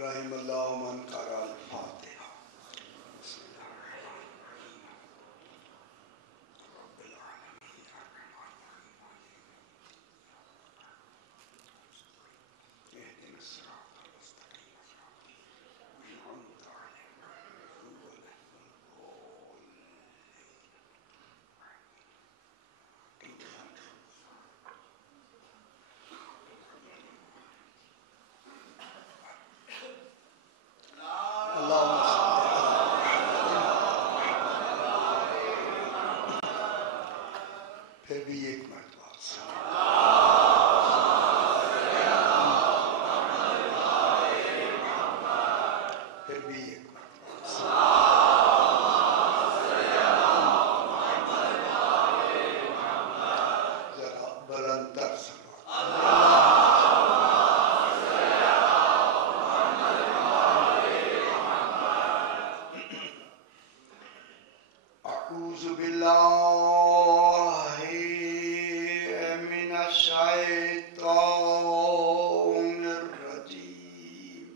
رحم اللہ من قرأ الفاتحہ. پھر بھی ایک مرتبہ پھر بھی ایک مرتبہ ذرا بلند تر اعوذ باللہ من الشیطان الرجیم.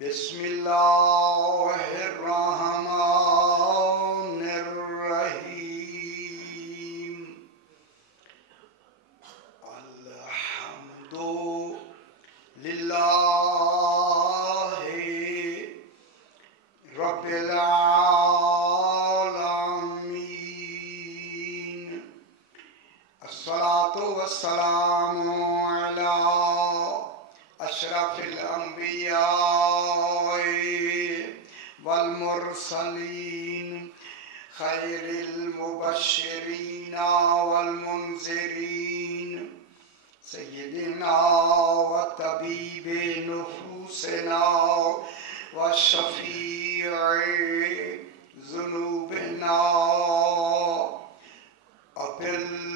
بسم اللہ الرحمن الرحیم. الحمد للہ رب العالمین. الصلاة والسلام علی اشرف الانبیاء والمرسلین خیر المبشرین والمنذرین سیدنا و طبیب نفوسنا وشفیع ذنوبنا ابی القاسم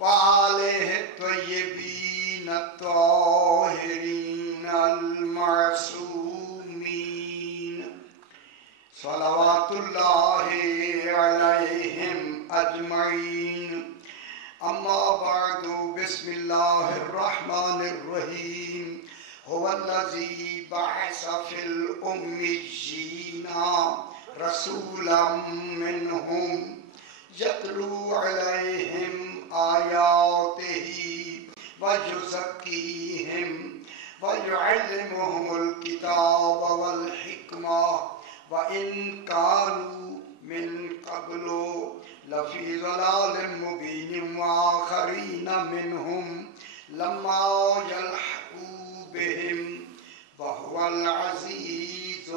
وآلہ الطیبین الطاہرین المعصومین صلوات اللہ علیہم اجمعین. اما بعد بسم اللہ الرحمن الرحیم. هو الذی بعث فی الأمیین رسولا منہم یتلو علیہم آیاتہ ویزکیہم ویعلمہم الکتاب والحکمہ وَإِن كَانُوا مِن قَبْلُ لَفِي ضَلَالٍ مُّبِينٍ وَآخَرِينَ مِنْهُمْ لَمَّا يَلْحَقُوا بِهِمْ وَهُوَ الْعَزِيزُ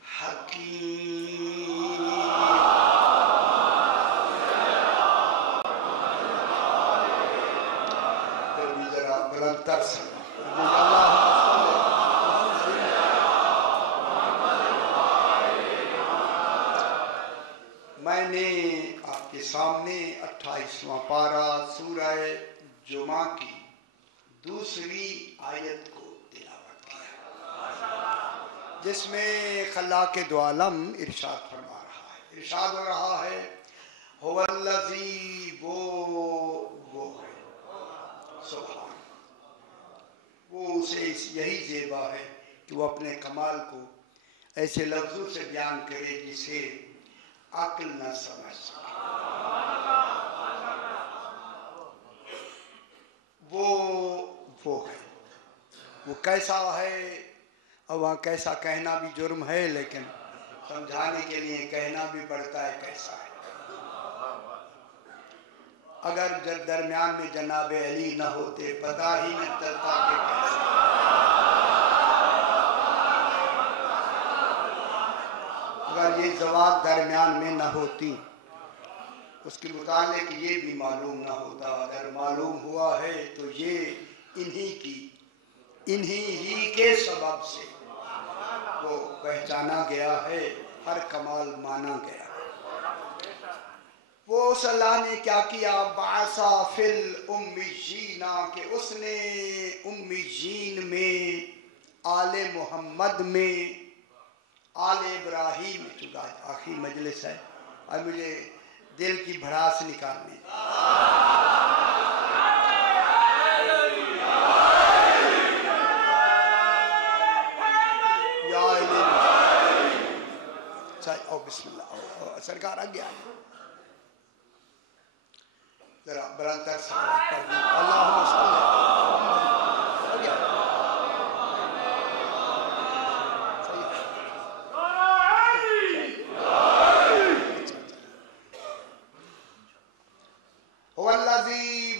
الْحَكِيمُ. پھر بھی ذرا بلند تر سے میں نے آپ کے سامنے 28واں پارہ سورہ جمعہ کی دوسری آیت کو تلاوت کیا جس میں خلاق دو عالم ارشاد فرما رہا ہے. ارشاد ہو رہا ہے هو الذی وہ ہے سبحان. وہ اسے یہی زیبا ہے کہ وہ اپنے کمال کو ایسے لفظوں سے بیان کرے جسے عقل نہ سمجھ سکے. وہ ہے وہ کیسا ہے. اور وہاں کیسا کہنا بھی جرم ہے لیکن سمجھانے کے لیے کہنا بھی پڑتا ہے کیسا ہے. اگر درمیان میں جناب علی نہ ہوتے پتہ ہی نہ چلتا کہ کیسا. اگر یہ ذوات درمیان میں نہ ہوتی اس کے متعلق یہ بھی معلوم نہ ہوتا. اگر معلوم ہوا ہے تو یہ انہی ہی کے سبب سے وہ پہچانا گیا ہے. ہر کمال مانا گیا. وہ اس اللہ نے کیا کیا بعثا فی الامیین کہ اس نے امیین میں آل محمد میں آل ابراہیم، چونکہ آخری مجلس ہے اب مجھے دل کی بھڑاس نکالنی او بسم اللہ سرکار آگے آئے ذرا برانتر صلوات پڑھ دیں اللہم صلی والذی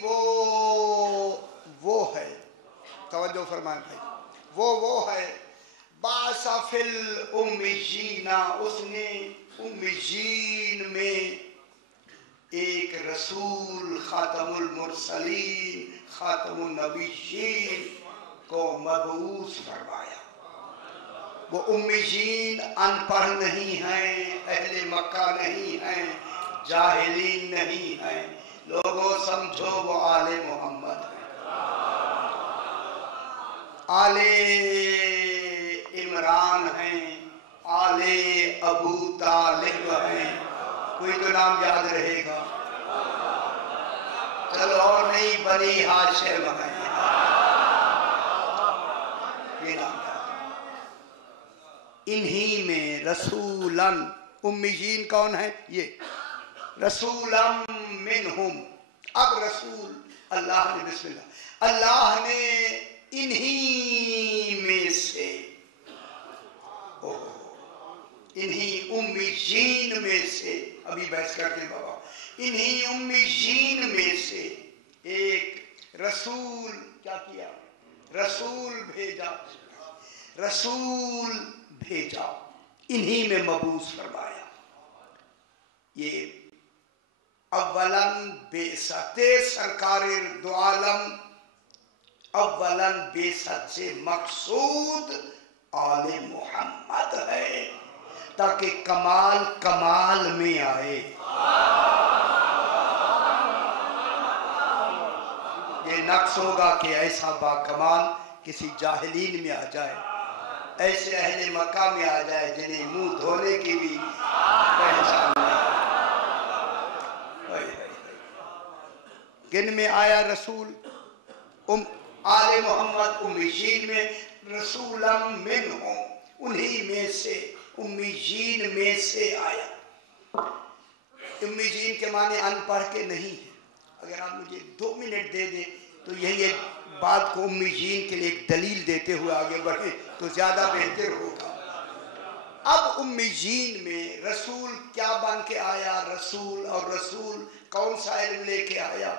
وہ ہے، توجہ فرمائیں بھائی، وہ ہے بعث فی الامیین، اس نے امیین میں ایک رسول خاتم المرسلین خاتم النبیین کو مبعوث فرمایا۔ وہ امیین ان پڑھ نہیں ہیں، اہل مکہ نہیں ہیں، جاہلین نہیں ہیں، لوگوں سمجھو وہ آل محمد ہیں، آل عمران ہیں، آل ابو طالب ہیں، کوئی تو نام یاد رہے گا، چلو اور نہیں، بنی ہاشم ہیں، یہ نام انہی میں رسولاً، امیین کون ہے؟ یہ رسولاً منہم، اب رسول اللہ نے بسم اللہ، اللہ نے انہی میں سے، انہی امیین میں سے، ابھی بحث کرتے ہیں بابا، انہی امیین میں سے ایک رسول کیا کیا؟ رسول بھیجا، رسول بھیجا، انہی میں مبعوث فرمایا۔ یہ اولاً بعثت سرکار دو عالم، اولاً بعثت سے مقصود آل محمد ہے تاکہ کمال کمال میں آئے۔ یہ نقص ہوگا کہ ایسا با کمال کسی جاہلین میں آ جائے، ایسے اہل مکہ میں آ جائے جنہیں منہ دھونے کی بھی پہچان نہیں۔ کن میں آیا رسول؟ آل محمد امیین میں، رسولا منہم، انہی میں سے، امیین میں سے آیا۔ امیین کے معنی ان پڑھ کے نہیں ہے، اگر آپ مجھے 2 منٹ دے دیں تو یہی ایک بات کو امیین کے لیے ایک دلیل دیتے ہوئے آگے بڑھیں تو زیادہ بہتر ہوگا۔ اب امیین میں رسول کیا بن کے آیا؟ رسول، اور رسول کون سا علم لے کے آیا؟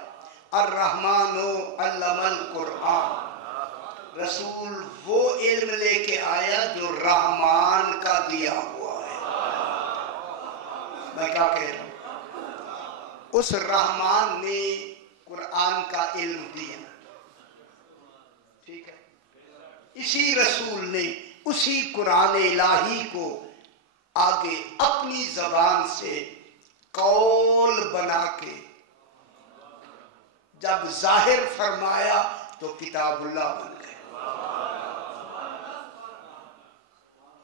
الرحمن علم القرآن، رسول وہ علم لے کے آیا جو رحمان کا دیا ہوا ہے۔ میں کیا کہہ رہا ہوں؟ اس رحمان نے قرآن کا علم دیا، ٹھیک ہے؟ اسی رسول نے اسی قرآن الہی کو آگے اپنی زبان سے قول بنا کے جب ظاہر فرمایا تو کتاب اللہ بن گئے۔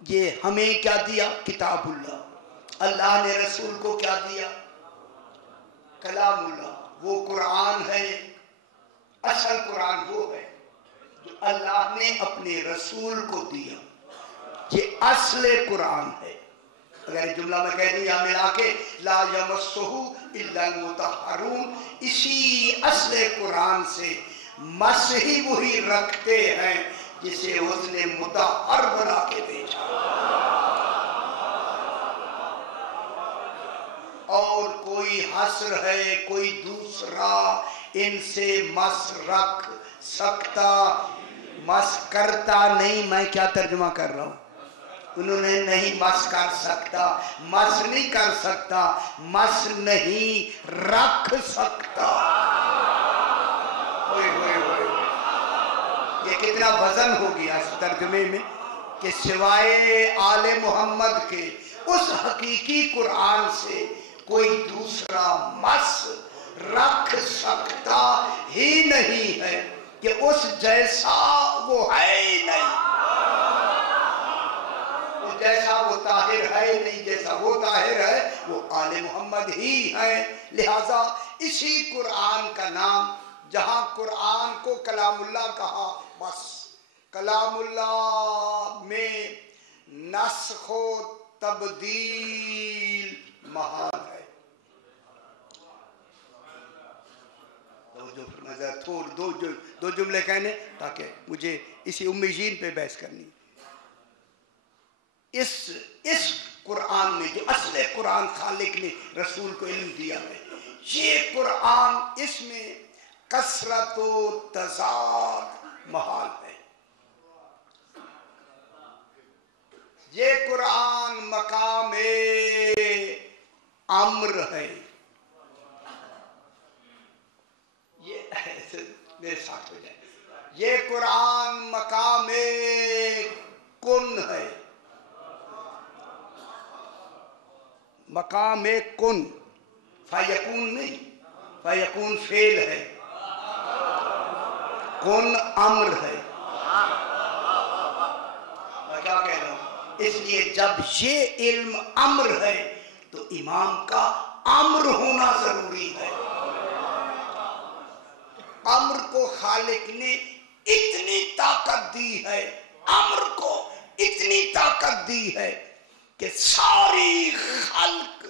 یہ ہمیں کیا دیا؟ کتاب اللہ۔ اللہ نے رسول کو کیا دیا؟ کلام اللہ۔ وہ قرآن ہے، اصل قرآن وہ ہے جو اللہ نے اپنے رسول کو دیا، یہ اصل قرآن ہے۔ اگر جملہ میں کہہ دیا ملا کے لا یمسہ الا المطہرون، اسی اصل قرآن سے مس ہی وہی رکھتے ہیں جسے اس نے مطہر بنا کے بھیجا، اور کوئی حصر ہے، کوئی دوسرا ان سے مس رکھ سکتا، مس کرتا نہیں۔ میں کیا ترجمہ کر رہا ہوں؟ انہوں نے نہیں مس کر سکتا، مس نہیں کر سکتا، مس نہیں رکھ سکتا۔ یہ کتنا وزن ہو گیا اس ترجمے میں کہ سوائے آل محمد کے اس حقیقی قرآن سے کوئی دوسرا مس رکھ سکتا ہی نہیں ہے، کہ اس جیسا وہ ہے ہی نہیں، جیسا وہ طاہر ہے نہیں، جیسا وہ طاہر ہے وہ آل محمد ہی ہیں. لہذا اسی قرآن کا نام، جہاں قرآن کو کلام اللہ کہا، بس کلام اللہ میں نسخ و تبدیل محال ہے. دو جملے کہنے تاکہ مجھے اسی امیجین پہ بحث کرنی. اس قرآن میں جو اصل قرآن خالق نے رسول کو علم دیا ہے، یہ قرآن، اس میں کثرت و تضاد محال ہے. یہ قرآن مقام امر ہے. میرے ساتھ ہو جائے. یہ قرآن مقام کن ہے. مقام کن، فیکون نہیں، فیکون فعل ہے، کن امر ہے. میں کیا کہہ رہا ہوں؟ اس لیے جب یہ علم امر ہے تو امام کا امر ہونا ضروری ہے. امر کو خالق نے اتنی طاقت دی ہے، امر کو اتنی طاقت دی ہے کہ ساری خلق،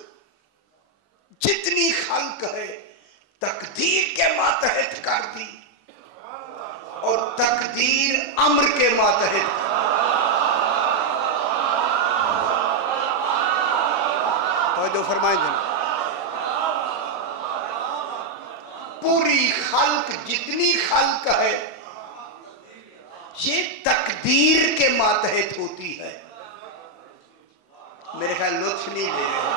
جتنی خلق ہے، تقدیر کے ماتحت کر دی اور تقدیر امر کے ماتحت. توجہ فرمائیں جناب. پوری خلق، جتنی خلق ہے، یہ تقدیر کے ماتحت ہوتی ہے. میرے خیال لطف نہیں لے رہے.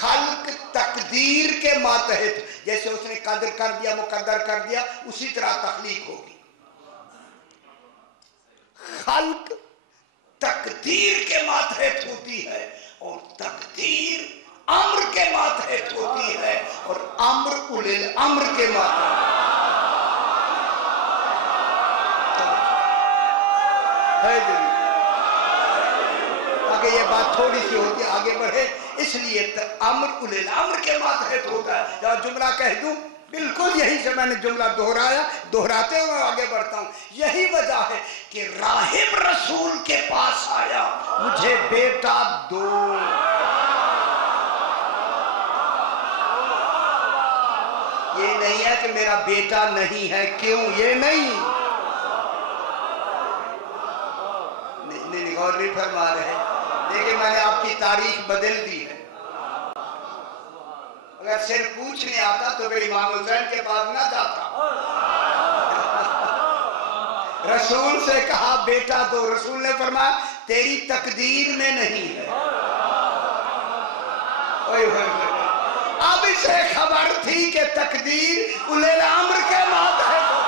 خلق تقدیر کے ماتحت، جیسے اس نے قدر کر دیا، مقدر کر دیا، اسی طرح تخلیق ہوگی. خلق تقدیر کے ماتحت ہوتی ہے اور تقدیر امر کے ماتحت ہوتی ہے اور امر اولی الامر کے ماتحت ہے. آگے یہ بات تھوڑی سی ہوتی ہے، آگے بڑھے. اس لیے امر اولی الامر کے ماتحت ہوتا ہے. یا جملہ کہہ دوں، بالکل یہی سے میں نے جملہ دہرایا، دہراتے ہوئے آگے بڑھتا ہوں. یہی وجہ ہے کہ راہب رسول کے پاس آیا، مجھے بیٹا دو. یہ نہیں ہے کہ میرا بیٹا نہیں ہے، کیوں؟ یہ نہیں غور نہیں فرما رہے. لیکن میں نے آپ کی تاریخ بدل دی ہے. اگر صرف پوچھنے آتا تو پھر امام حسین کے پاس نہ جاتا. رسول سے کہا بیٹا دو، رسول نے فرمایا تیری تقدیر میں نہیں ہے. اب اسے خبر تھی کہ تقدیر اولی الامر کے ماتحت